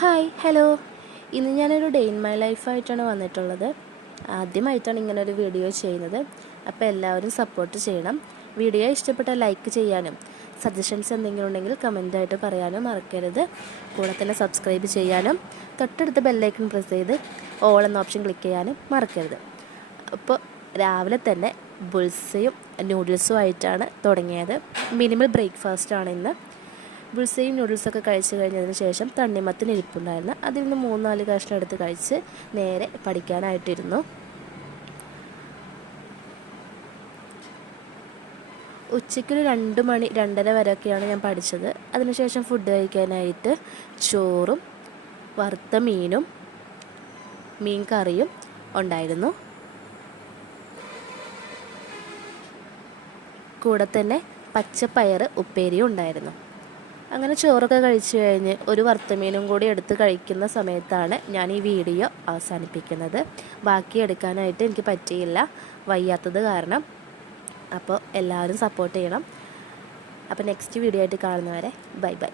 Hi hello, ഇന്ന് ഞാനൊരു day in my ലൈഫായിട്ടാണ് വന്നിട്ടുള്ളത്. ആദ്യമായിട്ടാണ് ഇങ്ങനൊരു വീഡിയോ ചെയ്യുന്നത്. അപ്പോൾ എല്ലാവരും സപ്പോർട്ട് ചെയ്യണം. വീഡിയോ ഇഷ്ടപ്പെട്ടാൽ ലൈക്ക് ചെയ്യാനും സജഷൻസ് എന്തെങ്കിലും ഉണ്ടെങ്കിൽ കമൻറ്റായിട്ട് പറയാനും മറക്കരുത്. കൂടെ തന്നെ സബ്സ്ക്രൈബ് ചെയ്യാനും തൊട്ടടുത്ത ബെല്ലൈക്കൺ പ്രസ് ചെയ്ത് ഓൾ എന്ന ഓപ്ഷൻ ക്ലിക്ക് ചെയ്യാനും മറക്കരുത്. അപ്പോൾ രാവിലെ തന്നെ ബുൾസയും നൂഡിൽസും ആയിട്ടാണ് തുടങ്ങിയത്. മിനിമൽ ബ്രേക്ക്ഫാസ്റ്റാണ് ഇന്ന്. ബുൾസയും നൂഡിൽസൊക്കെ കഴിച്ച് കഴിഞ്ഞതിന് ശേഷം തണ്ണിമത്തൻ ഇരിപ്പുണ്ടായിരുന്നു. അതിൽ നിന്ന് 3-4 കഷ്ണം എടുത്ത് കഴിച്ച് നേരെ പഠിക്കാനായിട്ടിരുന്നു. ഉച്ചയ്ക്കൊരു 2 മണി 2:30 വരെയൊക്കെയാണ് ഞാൻ പഠിച്ചത്. അതിനുശേഷം ഫുഡ് കഴിക്കാനായിട്ട് ചോറും വറുത്ത മീനും മീൻ കറിയും ഉണ്ടായിരുന്നു. കൂടെ തന്നെ പച്ചപ്പയർ ഉപ്പേരിയും ഉണ്ടായിരുന്നു. അങ്ങനെ ചോറൊക്കെ കഴിച്ച് കഴിഞ്ഞ് ഒരു വറുത്തമീനും കൂടി എടുത്ത് കഴിക്കുന്ന സമയത്താണ് ഞാൻ ഈ വീഡിയോ അവസാനിപ്പിക്കുന്നത്. ബാക്കി എടുക്കാനായിട്ട് എനിക്ക് പറ്റിയില്ല, വയ്യാത്തത് കാരണം. അപ്പോൾ എല്ലാവരും സപ്പോർട്ട് ചെയ്യണം. അപ്പോൾ നെക്സ്റ്റ് വീഡിയോ ആയിട്ട് കാണുന്നവരെ ബൈ ബൈ.